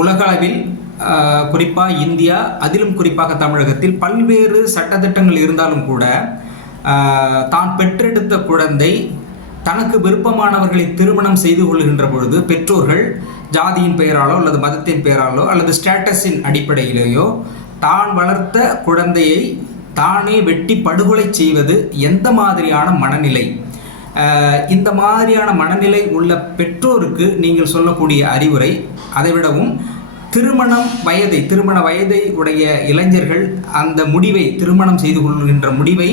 உலகளவில் குறிப்பாக இந்தியா, அதிலும் குறிப்பாக தமிழகத்தில் பல்வேறு சட்டத்திட்டங்கள் இருந்தாலும் கூட தான் பெற்றெடுத்த குழந்தை தனக்கு விருப்பமானவர்களை திருமணம் செய்து கொள்கின்ற பொழுது பெற்றோர்கள் ஜாதியின் பெயராலோ அல்லது மதத்தின் பெயராலோ அல்லது ஸ்டேட்டஸின் அடிப்படையிலேயோ தான் வளர்த்த குழந்தையை தானே வெட்டி படுகொலை செய்வது எந்த மாதிரியான மனநிலை? இந்த மாதிரியான மனநிலை உள்ள பெற்றோருக்கு நீங்கள் சொல்லக்கூடிய அறிவுரை, அதைவிடவும் திருமண வயதை உடைய இளைஞர்கள் அந்த முடிவை, திருமணம் செய்து கொள்கின்ற முடிவை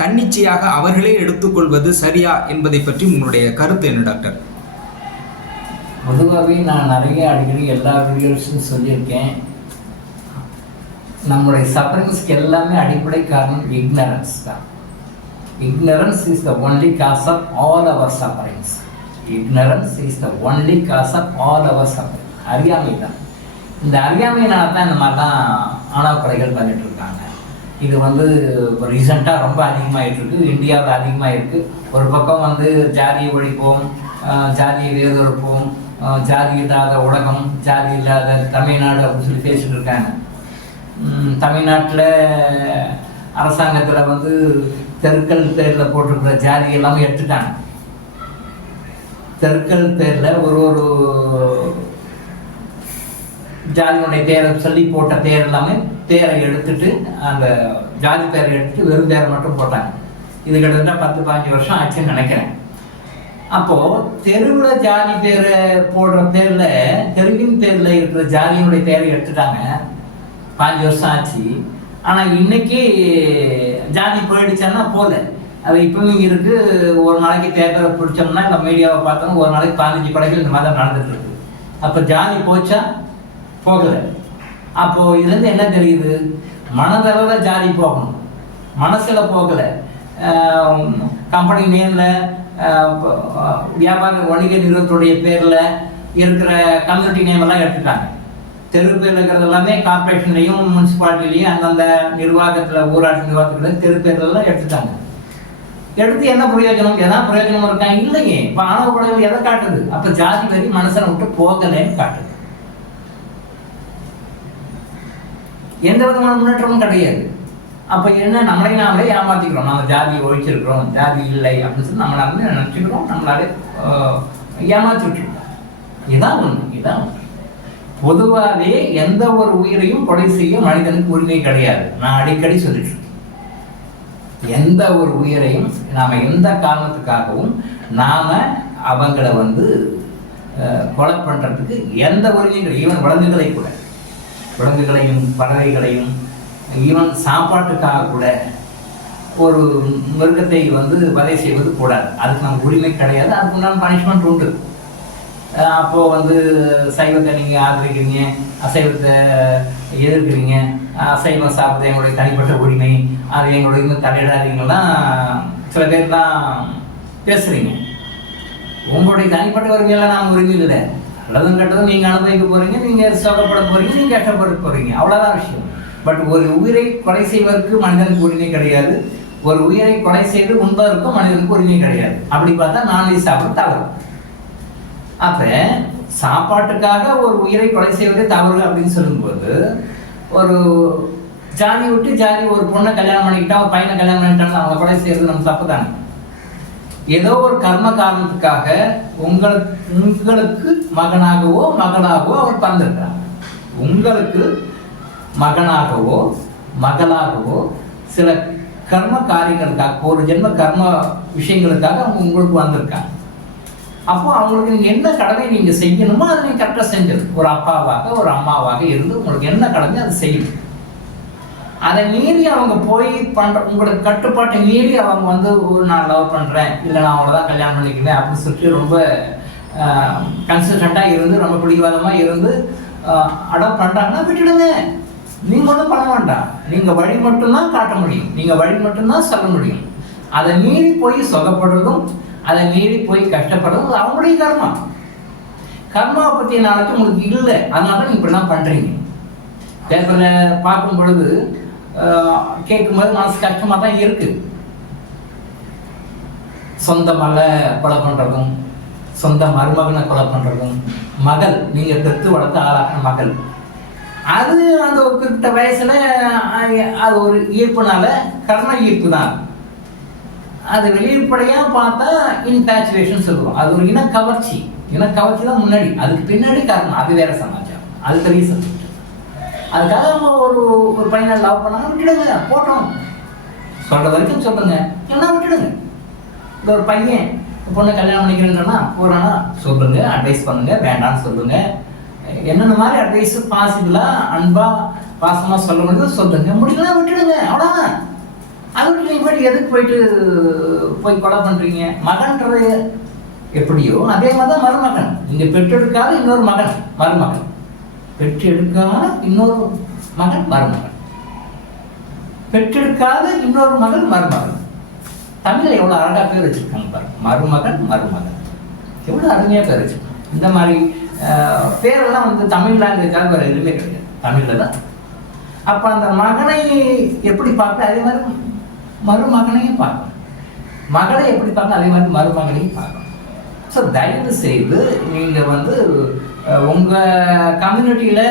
தன்னிச்சையாக அவர்களே எடுத்துக்கொள்வது சரியா என்பதை பற்றி உங்களுடைய கருத்து என்ன டாக்டர்? பொதுவாகவே நான் நிறைய அடிக்கடி எல்லா வீடியோஸும் சொல்லியிருக்கேன். நம்முடைய சஃபரிங்ஸ்க்கு எல்லாமே அடிப்படை காரணம் இக்னரன்ஸ் தான். Ignorance is the only cause of all our sufferings. Ignorance is the only cause of all our suffering. அறியாமை தான். இந்த அறியாமையினால தான் இந்த மாதிரிலாம் ஆணவ கொலைகள் பண்ணிட்டு இருக்காங்க. இது இப்போ ரீசெண்டாக ரொம்ப அதிகமாகிட்டு இருக்கு. இந்தியாவில் அதிகமாக இருக்குது. ஒரு பக்கம் ஜாதியை ஒழிப்போம், ஜாதியை வேறுபடுப்போம், ஜாதி இல்லாத உலகம், ஜாதி இல்லாத தமிழ்நாடு அப்படின்னு சொல்லி பேசிட்டு இருக்காங்க. தமிழ்நாட்டில் அரசாங்கத்தில் தெருக்கள் பேரில் போட்டிருக்கிற ஜாதி எல்லாமே எடுத்துட்டாங்க. தெருக்கள் பேரில் ஒரு ஜாதியினுடைய பேரை சொல்லி போட்ட பேர் எல்லாமே பேரை எடுத்துட்டு, அந்த ஜாதி பேரை எடுத்துட்டு வெறும் பேரை மட்டும் போட்டாங்க. இது கிட்டத்தட்ட 10-15 வருஷம் ஆச்சுன்னு நினைக்கிறேன். அப்போது தெருவில் ஜாதி பேரை போடுற பேரில், தெருவின் பேரில் இருக்கிற ஜாதியினுடைய பேரை எடுத்துட்டாங்க. 5 வருஷம் ஆச்சு. ஆனால் இன்னைக்கு ஜாதி போயிடுச்சான்னா போகல. அது இப்பவும் இருக்கு. ஒரு நாளைக்கு பேப்பரை பிடிச்சோம்னா இல்லை மீடியாவை பார்த்தோம்னா ஒரு நாளைக்கு 15 கொலைகள் இந்த மாதிரி நடந்துட்டு இருக்கு. அப்போ ஜாதி போச்சா? போகல. அப்போ இதுலேருந்து என்ன தெரியுது? மனதளவில் ஜாதி போகணும், மனசில் போகல. கம்பெனி நேமில், வியாபார வணிக நிறுவனத்துடைய பேரில் இருக்கிற கம்யூனிட்டி நேம் எல்லாம் எடுத்துட்டாங்க. தெரு பேர் இருக்கிறது எல்லாமே கார்பரேஷன்லையும் முனிசிபாலிட்டிலையும் அந்தந்த நிர்வாகத்தில், ஊராட்சி நிர்வாகத்தில் தெரு பேர்லாம் எடுத்துட்டாங்க. எடுத்து என்ன பிரயோஜனம்? எதாவது பிரயோஜனம் இருக்காங்க? இல்லையே. இப்போ ஆணவ கொலைகள் எதை காட்டுது? அப்போ ஜாதி வரி மனசனை விட்டு போகலன்னு காட்டுது. எந்த விதமான முன்னேற்றமும் கிடையாது. அப்போ என்ன, நாமளே ஏமாத்திக்கிறோம். நம்ம ஜாதியை ஒழிச்சிருக்கிறோம், ஜாதி இல்லை அப்படின்னு சொல்லி நம்மளால நினச்சிக்கிறோம், நம்மளாலே ஏமாற்றிட்டுருக்கோம். இதான் ஒன்று. பொதுவாகவே எந்த ஒரு உயிரையும் கொலை செய்ய மனிதனுக்கு உரிமை கிடையாது. நான் அடிக்கடி சொல்லிட்டு இருக்கேன். எந்த ஒரு உயிரையும் நாம் எந்த காரணத்துக்காகவும் நாம் அவங்கள கொலை பண்ணுறதுக்கு எந்த உரிமையும் கிடையாது. ஈவன் விலங்குகளையும் பறவைகளையும் ஈவன் சாப்பாட்டுக்காக கூட ஒரு மிருகத்தை வதை செய்வது கூடாது. அதுக்கு நம்ம உரிமை கிடையாது. அதுக்கு உண்டான பனிஷ்மெண்ட் உண்டு. அப்போது சைவத்தை நீங்கள் ஆதரிக்கிறீங்க, அசைவத்தை எதிர்க்கிறீங்க, அசைவம் சாப்பிட்றது எங்களுடைய தனிப்பட்ட உரிமை, அது எங்களுடைய தலையிடாதீங்கலாம் சில பேர் தான் பேசுகிறீங்க. உங்களுடைய தனிப்பட்ட உரிமையெல்லாம் நாம் உரிமை இல்லை. நல்லதும் கெட்டதும் நீங்கள் அனுபவிக்க போகிறீங்க, நீங்கள் சோகப்பட போகிறீங்க, நீங்கள் கஷ்டப்பட போகிறீங்க, அவ்வளோதான் விஷயம். பட் ஒரு உயிரை கொலை செய்வதற்கு மனிதனுக்கு உரிமை கிடையாது. ஒரு உயிரை கொலை செய்து உண்பதற்கும் மனிதனுக்கு உரிமை கிடையாது. அப்படி பார்த்தா நான்வெஜ் சாப்பிட தவறு. அப்போ சாப்பாட்டுக்காக ஒரு உயிரை கொலை செய்வதே தவறு அப்படின்னு சொல்லும்போது, ஒரு ஜாதி விட்டு ஜாதி ஒரு பொண்ணை கல்யாணம் பண்ணிக்கிட்டா, ஒரு பையனை கல்யாணம் பண்ணிக்கிட்டாங்க, அவங்க கொலை செய்யறது நம்ம தப்பு தானே. ஏதோ ஒரு கர்ம காரணத்துக்காக உங்களுக்கு மகனாகவோ மகளாகவோ அவர் பிறந்திருக்கிறாங்க. உங்களுக்கு மகனாகவோ மகளாகவோ சில கர்ம காரியங்களுக்காக, ஒரு ஜென்ம கர்ம விஷயங்களுக்காக அவங்க உங்களுக்கு வந்திருக்காங்க. அப்போ அவங்களுக்கு நீங்கள் என்ன கடமை நீங்கள் செய்யணுமோ அதை நீங்கள் கரெக்டாக செஞ்சது. ஒரு அப்பாவாக ஒரு அம்மாவாக இருந்து உங்களுக்கு என்ன கடமை அதை செய்யணும். அதை மீறி அவங்க போய் உங்களுக்கு கட்டுப்பாட்டை மீறி அவங்க நான் லவ் பண்ணுறேன், இல்லை நான் அவங்கள தான் கல்யாணம் பண்ணிக்கிறேன் அப்படின்னு சொல்லிட்டு ரொம்ப கன்சிஸ்டண்ட்டாக இருந்து, ரொம்ப பிடிவாதமாக இருந்து அடாப்ட் பண்ணுறாங்கன்னா விட்டுடுங்க. நீங்கள் பண்ண வேண்டாம். நீங்கள் வழி மட்டும்தான் காட்ட முடியும், நீங்கள் வழி மட்டும்தான் சொல்ல முடியும். அதை மீறி போய் சொகப்படுறதும், அதை மீறி போய் கஷ்டப்படுறது அவங்களுடைய கர்மாவை பற்றிய நாளைக்கு உங்களுக்கு இல்லை. அதனால தான் நீங்கள் இப்படிலாம் பண்ணுறீங்க. பேப்பரில் பார்க்கும் பொழுது கேட்கும்போது மனசு கஷ்டமாக தான் இருக்குது. சொந்த மகளை கொலை பண்ணுறதும், சொந்த மருமகனை கொலை பண்ணுறதும், மகள் நீங்கள் பெற்று வளர்த்து ஆளாக்கின மகள், அது அந்த ஒரு குறிப்பிட்ட வயசுல அது ஒரு ஈர்ப்புனால கர்ண ஈர்ப்பு தான். அது வெளிப்படையா பார்த்தா இன்டாச்சுவேஷன் சொல்லுவோம். அது ஒரு இனக்கவர்ச்சி தான் முன்னாடி, அதுக்கு பின்னாடி காரணம் அது வேற சமாச்சாரம், அது பெரிய சப்ஜெக்ட். அதுக்காக நம்ம ஒரு பையனை லவ் பண்ணாங்க, விட்டுடுங்க, போட்டோம் சொல்ற வரைக்கும் சொல்லுங்க, எல்லாம் விட்டுடுங்க. இந்த ஒரு பையன் பொண்ணை கல்யாணம் பண்ணிக்கிறேன்னா போறானா சொல்லுங்க, அட்வைஸ் பண்ணுங்க, வேண்டாம்னு சொல்லுங்க, என்னென்ன மாதிரி அட்வைஸ் பாசிபிளா அன்பா பாசமா சொல்ல முடியுது சொல்லுங்க, முடியலாம் விட்டுடுங்க, அவ்வளோதான். அது விட்டு எதுக்கு போய் கொலை பண்றீங்க? மகன்றது எப்படியோ அதே மாதிரிதான் மருமகன். நீங்க பெற்றெடுக்காத இன்னொரு மகன் மருமகன், பெற்றெடுக்காத இன்னொரு மகன் மருமகன், பெற்றெடுக்காத இன்னொரு மகன் மருமகன். தமிழ்ல எவ்வளவு அழகா பேர் வச்சிருக்காங்க பாருங்க, மருமகன் மருமகன், எவ்வளவு அருமையா பேர் வச்சிருக்காங்க. இந்த மாதிரி பேரெல்லாம் வந்து தமிழ்ல இருக்காது, வேற எதுவுமே கிடையாது, தமிழ்ல தான். அப்ப அந்த மகனை எப்படி பார்க்க அதே மாதிரி மருமகனையும் பார்க்கணும், மகளை எப்படி பார்க்க அதே மாதிரி மருமகனையும் பார்க்கணும். ஸோ தயவு செய்து நீங்க வந்து உங்க கம்யூனிட்டியில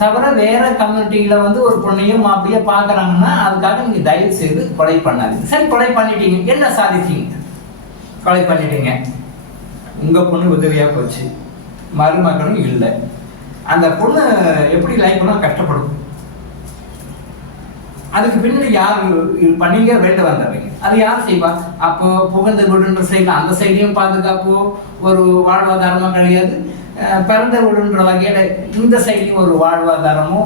தவிர வேற கம்யூனிட்டியில வந்து ஒரு பொண்ணையும் மாப்பிளைய பார்க்குறாங்கன்னா அதுக்காக நீங்க தயவு செய்து கொலை பண்ணாதீங்க. சரி, கொலை பண்ணிட்டீங்க, என்ன சாதிச்சீங்க? கொலை பண்ணிட்டீங்க, உங்க பொண்ணு உதவியா போச்சு, மருமகனும் இல்லை, அந்த பொண்ணு எப்படி லைஃப் பண்ண கஷ்டப்படும். அதுக்கு பின்னாடி யார் பண்ணீங்க? வெளில வந்தவங்க. அது யார் செய்வா? அப்போ புகழ்ந்த வீடுன்ற சைடில் அந்த சைடையும் பாதுகாப்போ ஒரு வாழ்வாதாரமும் கிடையாது, பிறந்த வீடுன்ற வகையில இந்த சைட்லையும் ஒரு வாழ்வாதாரமோ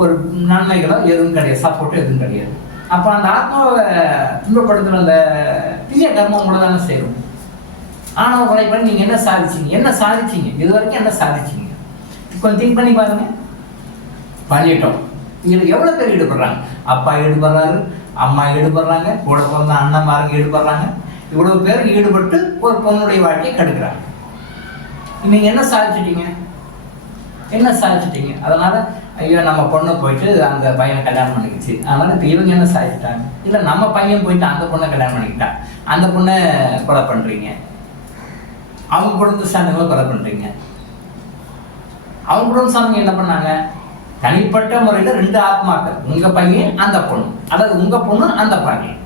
ஒரு நன்மைகளோ எதுவும் கிடையாது, சப்போர்ட்டும் எதுவும் கிடையாது. அப்போ அந்த ஆத்மாவை துன்பப்படுத்துகிற அந்த தீய கர்மம் கூட தானே செய்யும். ஆணவ கொலை பண்ணி நீங்க என்ன சாதிச்சீங்க? இது வரைக்கும் என்ன சாதிச்சீங்க? கொஞ்சம் திங்க் பண்ணி பாருங்க. பண்ணிட்டோம், இதுல எவ்வளவு பேர் ஈடுபடுறாங்க? அப்பா ஈடுபடுறாரு, அம்மா ஈடுபடுறாங்க, கூட பிறந்த அண்ணன்மாருங்க ஈடுபடுறாங்க. இவ்வளவு பேர் ஈடுபட்டு ஒரு பொண்ணுடைய வாழ்க்கையை கெடுக்கிறாங்க. நீங்க என்ன சாதிச்சிட்டீங்க? அதனால ஐயோ நம்ம பொண்ணு போயிட்டு அந்த பையனை கல்யாணம் பண்ணிக்கிச்சு, அதனால இப்ப இவங்க என்ன சாதிச்சிட்டாங்க? இல்ல நம்ம பையன் போயிட்டு அந்த பொண்ணை கல்யாணம் பண்ணிக்கிட்டா, அந்த பொண்ணை கொலை பண்றீங்க, அவங்க குடும்ப சார்ந்தவங்களை கொலை பண்றீங்க. அவங்க குடும்ப சார்ந்தவங்க என்ன பண்ணாங்க? தனிப்பட்ட முறையில ரெண்டு ஆத்மாக்கள், உங்க பையன் அந்த பொண்ணு, அதாவது உங்க பொண்ணு அந்த பையன்,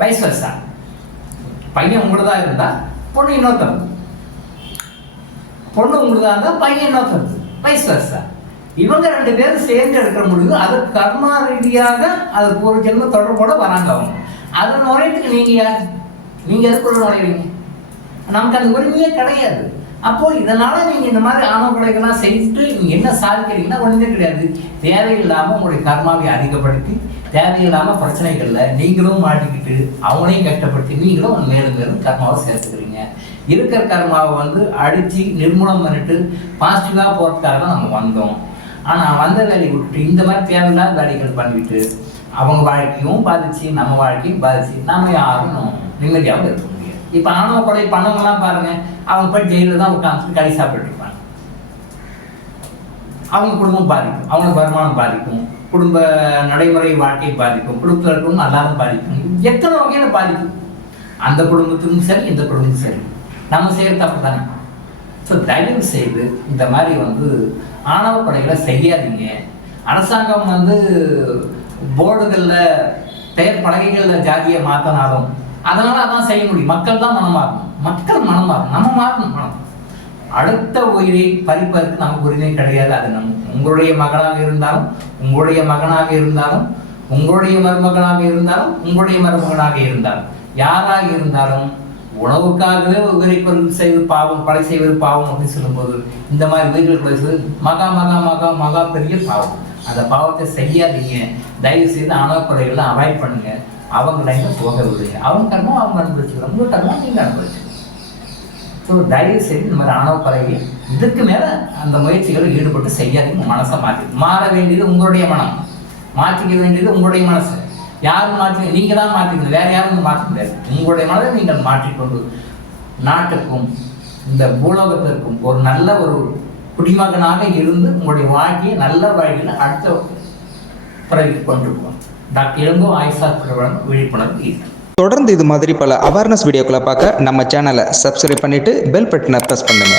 வைஸ் வெர்சா. பையன் உங்களதா இருந்தா பொண்ணு இன்னொருத்தர், பொண்ணு உங்களதா இருந்தா பையன் இன்னொருத்தர், வைஸ் வெர்சா. இவங்க ரெண்டு பேரும் சேர்ந்து எடுக்கிற முடிவு, அது கர்மா ரீதியாக அதுக்கு ஒரு ஜென்ம தொடர்போட வராங்க அவங்க. அதன் நுழையத்துக்கு நீங்க யார்? நீங்க எதுக்குள்ள நுழைவீங்க? நமக்கு அந்த உரிமையே கிடையாது. அப்போ இதனால நீங்க இந்த மாதிரி ஆணவ கொலைகள்லாம் செய்துட்டு நீங்க என்ன சாதிக்கிறீங்கன்னா ஒண்ணுமே கிடையாது. தேவையில்லாம உங்களுடைய கர்மாவை அதிகப்படுத்தி தேவையில்லாம பிரச்சனைகள்ல நீங்களும் மாட்டிக்கிட்டு அவங்களையும் கஷ்டப்படுத்தி நீங்களும் மேலும் கர்மாவை சேர்த்துக்கிறீங்க. இருக்கிற கர்மாவை வந்து அடிச்சு நிர்மூலம் பண்ணிட்டு பாசிட்டிவா போறதுக்காக தான் நம்ம வந்தோம். ஆனா வந்த வேலையை விட்டுட்டு இந்த மாதிரி தேவையில்லாத வேலைகள் பண்ணிட்டு அவங்க வாழ்க்கையும் பாதிச்சு நம்ம வாழ்க்கையும் பாதிச்சு நம்ம யாரும் நிம்மதியாகவும் இருக்க முடியாது. இப்ப ஆணவ கொலை பண்ணவங்கலாம் பாருங்க, அவங்க போய் ஜெயில தான் உட்காந்து களி சாப்பிட்டு இருப்பாங்க. அவங்க குடும்பம் பாதிக்கும், அவங்களுக்கு வருமானம் பாதிக்கும், குடும்ப நடைமுறை வாழ்க்கை பாதிக்கும், குடும்பத்திற்கும் நல்லாவும் பாதிக்கும், எத்தனை வகையில பாதிக்கும். அந்த குடும்பத்துக்கும் சரி இந்த குடும்பத்துக்கும் சரி நம்ம செய்யறது தப்பு தானே. ஸோ தயவு செய்து இந்த மாதிரி வந்து ஆணவ கொலைகளை செய்யாதீங்க. அரசாங்கம் வந்து போர்டுகள்ல பெயர் பலகைகள்ல ஜாதியை மாத்தினாலும் அதனால அதான் செய்ய முடியும். மக்கள் தான் மனம் மாறணும், நம்ம மாறணும் மனம். அடுத்த உயிரை பறிப்பதற்கு நமக்கு உரிமை கிடையாது. அது உங்களுடைய மகளாக இருந்தாலும் உங்களுடைய மகனாக இருந்தாலும் உங்களுடைய மருமகனாக இருந்தாலும் உங்களுடைய மருமகனாக இருந்தாலும் யாராக இருந்தாலும் உணவுக்காகவே ஒரு உயிரை செய்வது பாவம், கொலை செய்வது பாவம் அப்படின்னு சொல்லும்போது இந்த மாதிரி உயிர்கள் கொலை செய்வது மகா மகா மகா மகா பெரிய பாவம். அந்த பாவத்தை செய்யாதீங்க. தயவு செய்து ஆணவ கொலைகள்லாம் அவாய்ட் பண்ணுங்க. அவங்க லைஃப்ல போக விடுங்க. அவங்க கர்மம் அவங்க அனுபவிச்சுக்கிறோம், உங்க கர்மம் நீங்க அனுபவிச்சுக்கணும். ஸோ தயவு செய்து இந்த மாதிரி ஆணவ கொலைகள் இதுக்கு மேல அந்த முயற்சிகளை ஈடுபட்டு செய்யாதீங்க. மனசை மாற வேண்டியது உங்களுடைய மனம், மாற்றிக்க வேண்டியது உங்களுடைய மனசு. யாரும் மாற்றி, நீங்க தான் மாற்றிக்கணும், வேற யாரும் மாற்ற முடியாது. உங்களுடைய மனதை நீங்கள் மாற்றிக்கொண்டு நாட்டுக்கும் இந்த பூலோகத்திற்கும் ஒரு நல்ல ஒரு குடிமகனாக இருந்து உங்களுடைய வாழ்க்கையை நல்ல வழியில் அடுத்த பிறகு கொண்டு போகணும். டாக்டர் இளங்கோ ஆயுஷா விழிப்புணர்வு தொடர்ந்து இது மாதிரி பல அவேர்னஸ் வீடியோக்களை பார்க்க நம்ம சேனலை சப்ஸ்கிரைப் பண்ணிட்டு பெல் பட்டனை ப்ரெஸ் பண்ணுங்க.